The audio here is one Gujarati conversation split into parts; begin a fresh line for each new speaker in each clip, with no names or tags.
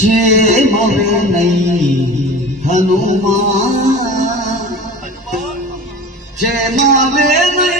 શિવવે નહીં હનુમાન જય માવે નહીં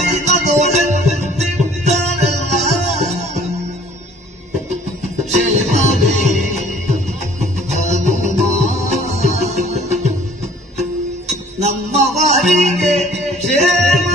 ನಮ್ಮವರಿಗೆ ಕ್ಷೇಮ